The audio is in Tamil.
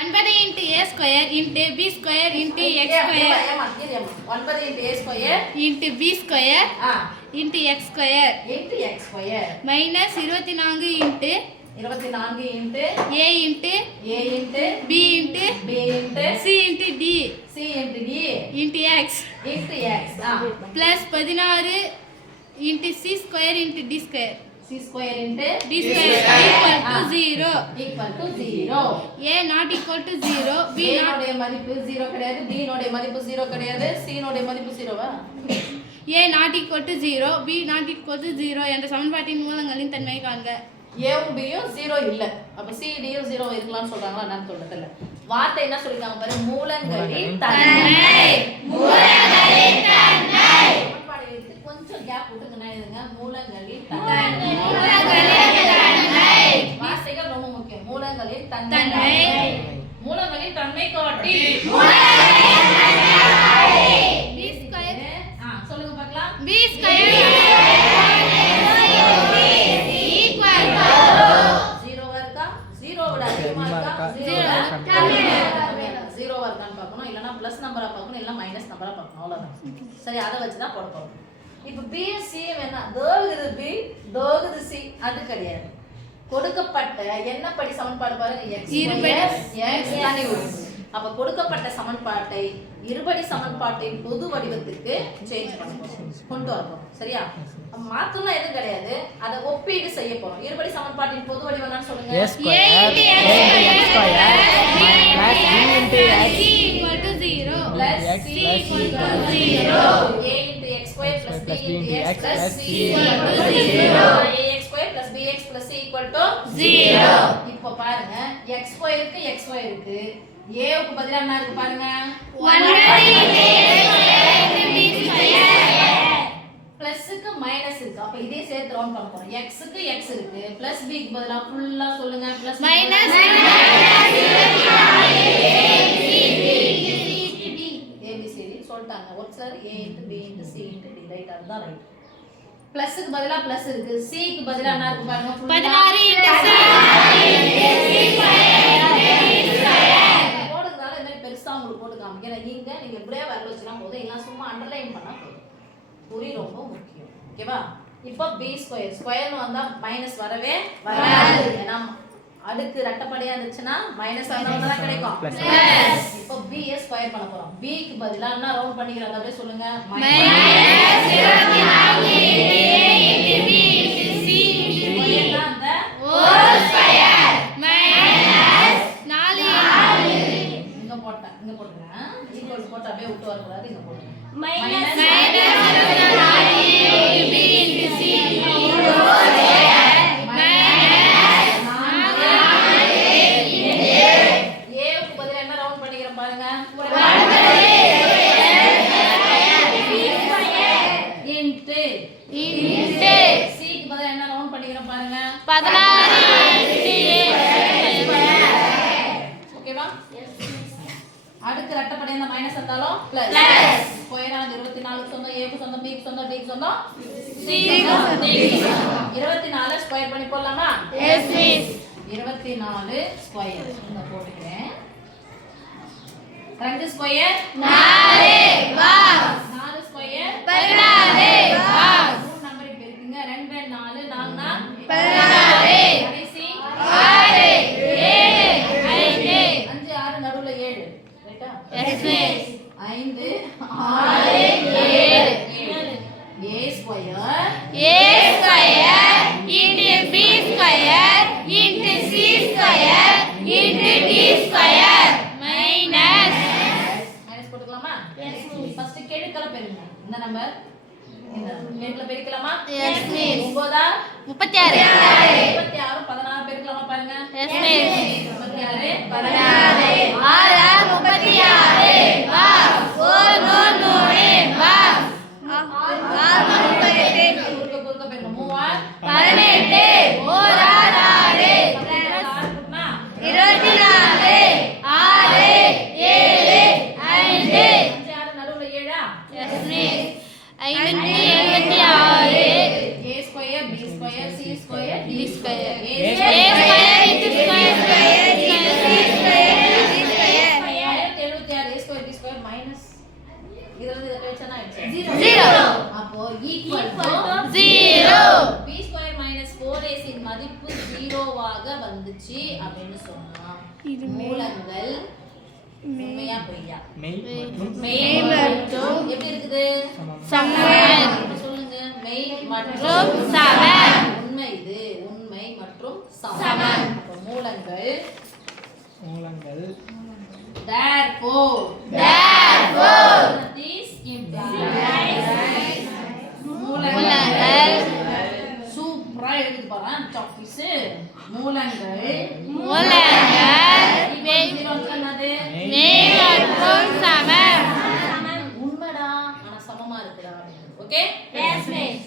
ஒன்பது into A square into B square into X square ஒன்பது into A square into B square into X square into X square minus இருபத்தி நான்கு இன்ட்டு இருபத்தி நான்கு into A into A into B into B into C into D C into D into X into X plus பதினாறு into C square into D square C square into D square equal to zero equal to zero A not equal to zero B not ஏனுடைய மதிப்பு ஜீரோ கிடையாது. B னுடைய மதிப்பு ஜீரோ கிடையாது. C னுடைய மதிப்பு ஜீரோவா A not equal to zero B not equal to zero என்ற சமன்பாட்டின் மூலங்களின் தன்மை காண்க. ஏவும் பியும் ஜீரோ இல்ல. அப்ப சி டியும் ஜீரோ இருக்கலாம்னு சொல்றாங்களா? என்னன்னு சொல்றது இல்ல வார்த்தை என்ன சொல்லிருக்காங்க பாரு? மூலங்களின் தன்மை. சமன்பாடை வைத்து கொஞ்சம் கேப் விட்டு என்ன எழுதுங்க. மூலங்களின் தன்மை வார்த்தைகள் ரொம்ப முக்கியம் மூலங்களின் தன்மை தன்மை. மூலங்களின் தன்மை காட்டி ஆ, சொல்லுங்க பார்க்கலாம் பி ஸ்கொயர் ஈக்குவல் ஜீரோவா இருக்கா ஜீரோவோட அதிகமா இருக்கா Zero. ஜீரோவோட இருக்கான்னு பார்க்கணும் இல்லைன்னா ப்ளஸ் நம்பராக பார்க்கணும் இல்லை மைனஸ் நம்பராக பார்க்கணும் அவ்வளோதான் சரி அதை வச்சு தான் போட போறோம் இப்போ பி சி வேணா தோகுது பி தோகுது சி அது கிடையாது. கொடுக்கப்பட்ட என்ன படி சமன்பாடு பாருங்க? எக்ஸ் தனி உறுப்பு அப்ப கொடுக்கப்பட்ட சமன்பாட்டை இருபடி சமன்பாட்டின் பொது வடிவத்துக்கு சேஞ்ச் பண்ண போறோம் கொண்டு வர போறோம் சரியா மாத்தம்லாம் எதுவும் கிடையாது. அதை ஒப்பீடு செய்ய போறோம். இருபடி சமன்பாட்டின் பொது வடிவம் என்னன்னு சொல்லுங்க. Plus b plus b into into x plus c equal to to zero. zero. ax square plus bx plus c equal to Zero. இப்போ பாருங்க x square க்கு x square இருக்கு. A க்கு பதிலா என்ன இருக்கு பாருங்க? ஒன்பது into A square into B square பிளஸ்க்கு minus இருக்கு. அப்ப இதே சேர்த்து ரவுண்ட் பண்ண போறோம். X க்கு x இருக்கு. பிளஸ் b க்கு பதிலா ஃபுல்லா சொல்லுங்க. பிளஸ் மைனஸ் ஏபிசிடி சொல்லிட்டாங்க. ஒரு சிலர் A into B into C into D right அதுதான் ரைட் பிளஸ்க்கு பதிலா பிளஸ் இருக்கு. சிக்கு பதிலா என்ன இருக்கு பாருங்க. பதினாறு இந்த மாதிரி பெருசா உங்களுக்கு போட்டு காமிக்கிறேன் நீங்க நீங்க இப்படியே வரல வச்சுனா போதும். இல்லை சும்மா அண்டர்லைன் பண்ணா போதும். குறி ரொம்ப முக்கியம். ஓகேவா இப்போ பி ஸ்கொயர் ஸ்கொயர்னு வந்தா மைனஸ் வரவே வராது. ஏன்னா அடுக்கு ரெட்டப்படியா இருந்துச்சுன்னா மைனஸ் வந்தா கிடைக்கும். ய ஸ்கொயர் பண்ண போறோம். B க்கு பதிலா என்ன ரவுண்ட் பண்ணிக்கிறாங்க? அப்படியே சொல்லுங்க. இங்க போட்டேன். இங்க போட்டுருங்க ஈக்குவல் போட்டு அப்படியே விட்டு வரக்கூடாது. இங்க போட்டுருங்க அடுத்து ரெட்டப்படை இந்த மைனஸ் இருந்தாலும் ஆனது இருபத்தி நாலுக்கு சொந்தம் ஏக்கு சொந்தம் பிக்கு சொந்தம் டிக்கு சொந்தம். இருபத்தி நாலு ஸ்கொயர் பண்ணி போடலாமா? இருபத்தி நாலு ஸ்கொயர் இங்க போட்டுக்கிறேன். ரெண்டு ஸ்கொயர் நாலு. ஸ்கொயர் பதினாறு பாக்ஸ் மூணு நம்பர் பெருக்குங்க ரெண்டு ரெண்டு நாலு நாலுனா பதினாறு கடைசி ஆறு ஏழு ஐந்து அஞ்சு ஆறு நடுவுல ஏழு ரைட்டா எஸ் மிஸ் ஐந்து ஆறு ஏழு. A square A square into B square into C square into D square. Minus. Minus போட்டுக்கலாமா? ஃபர்ஸ்ட் கெழுக்கல பெருங்க இந்த நம்பர் இந்த கெழுக்கல பெருக்கலாமா. ஒன்பதா முப்பத்தி ஆறு. வந்துச்சு அப்படின்னு சொன்னோம் மூலங்கள் உண்மையா பொய்யா மெய் மற்றும் எப்படி இருக்குது? சொல்லுங்க. மெய் மற்றும் உண்மை இது. உண்மை மற்றும் சமன் மூலங்கள். மூலங்கள். Therefore. 木兰对木兰